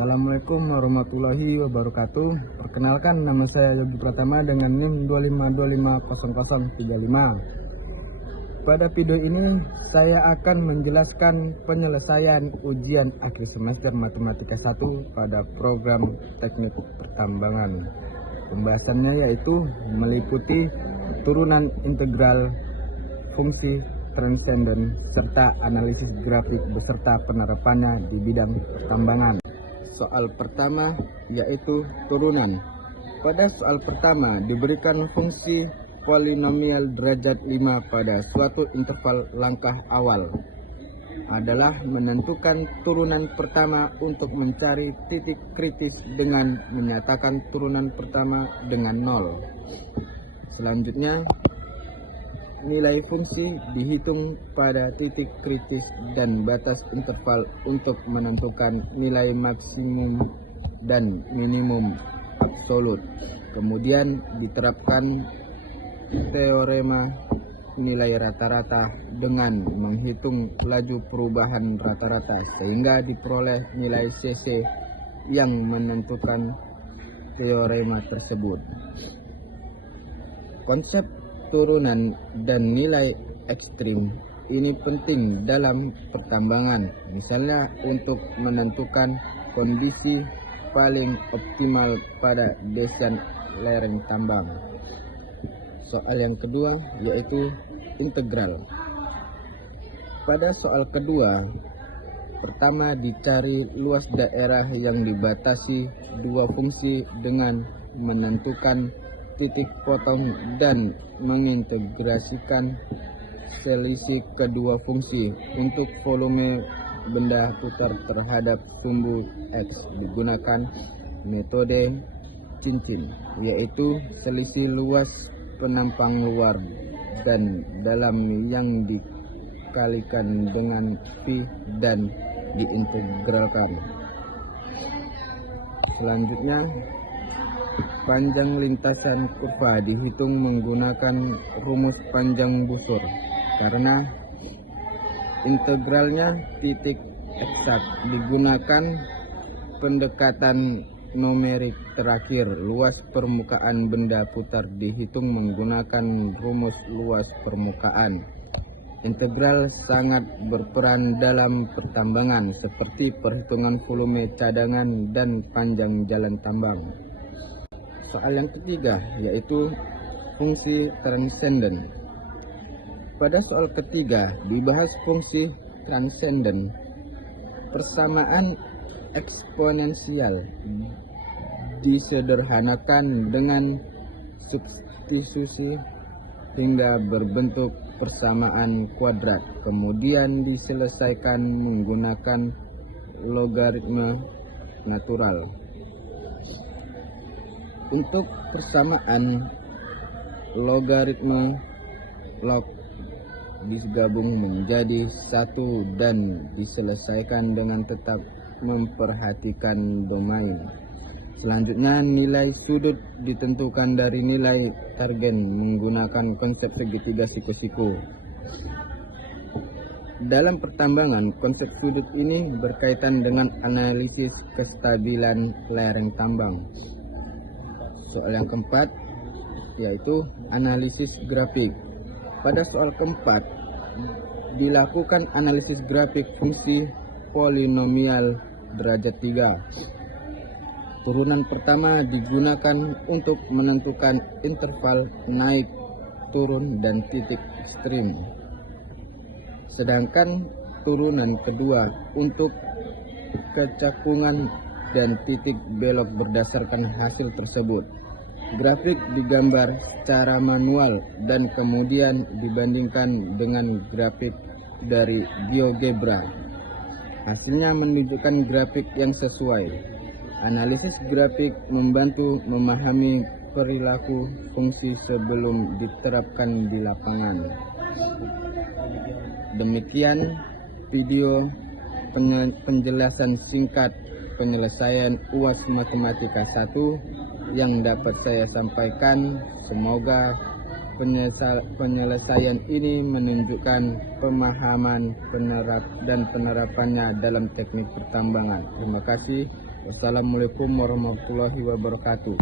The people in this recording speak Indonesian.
Assalamualaikum warahmatullahi wabarakatuh. Perkenalkan, nama saya Yogi Pratama dengan NIM 25250035. Pada video ini saya akan menjelaskan penyelesaian ujian akhir semester Matematika 1 pada program teknik pertambangan. Pembahasannya yaitu meliputi turunan integral, fungsi transenden, serta analisis grafik beserta penerapannya di bidang pertambangan. Soal pertama yaitu turunan. Pada soal pertama diberikan fungsi polinomial derajat 5 pada suatu interval. Langkah awal adalah menentukan turunan pertama untuk mencari titik kritis dengan menyatakan turunan pertama dengan 0. Selanjutnya, nilai fungsi dihitung pada titik kritis dan batas interval untuk menentukan nilai maksimum dan minimum absolut. Kemudian diterapkan teorema nilai rata-rata dengan menghitung laju perubahan rata-rata sehingga diperoleh nilai CC yang menentukan teorema tersebut. Konsep turunan dan nilai ekstrim ini penting dalam pertambangan, misalnya untuk menentukan kondisi paling optimal pada desain lereng tambang. Soal yang kedua yaitu integral. Pada soal kedua, pertama dicari luas daerah yang dibatasi dua fungsi dengan menentukan titik potong dan mengintegrasikan selisih kedua fungsi. Untuk volume benda putar terhadap tumbuh X digunakan metode cincin, yaitu selisih luas penampang luar dan dalam yang dikalikan dengan pi dan diintegralkan. Selanjutnya, panjang lintasan kurva dihitung menggunakan rumus panjang busur karena integralnya titik eksak. Digunakan pendekatan numerik terakhir. Luas permukaan benda putar dihitung menggunakan rumus luas permukaan. Integral sangat berperan dalam pertambangan seperti perhitungan volume cadangan dan panjang jalan tambang. Soal yang ketiga yaitu fungsi transenden. Pada soal ketiga dibahas fungsi transenden. Persamaan eksponensial disederhanakan dengan substitusi hingga berbentuk persamaan kuadrat, kemudian diselesaikan menggunakan logaritma natural. Untuk persamaan logaritma log digabung menjadi satu dan diselesaikan dengan tetap memperhatikan domain. Selanjutnya, nilai sudut ditentukan dari nilai targen menggunakan konsep segitiga siku-siku. Dalam pertambangan, konsep sudut ini berkaitan dengan analisis kestabilan lereng tambang. Soal yang keempat yaitu analisis grafik. Pada soal keempat dilakukan analisis grafik fungsi polinomial derajat 3. Turunan pertama digunakan untuk menentukan interval naik, turun, dan titik ekstrim. Sedangkan turunan kedua untuk kecakungan dan titik belok berdasarkan hasil tersebut. Grafik digambar secara manual dan kemudian dibandingkan dengan grafik dari GeoGebra. Hasilnya menunjukkan grafik yang sesuai. Analisis grafik membantu memahami perilaku fungsi sebelum diterapkan di lapangan. Demikian video penjelasan singkat penyelesaian UAS Matematika 1 yang dapat saya sampaikan. Semoga penyelesaian ini menunjukkan pemahaman dan penerapannya dalam teknik pertambangan. Terima kasih. Wassalamualaikum warahmatullahi wabarakatuh.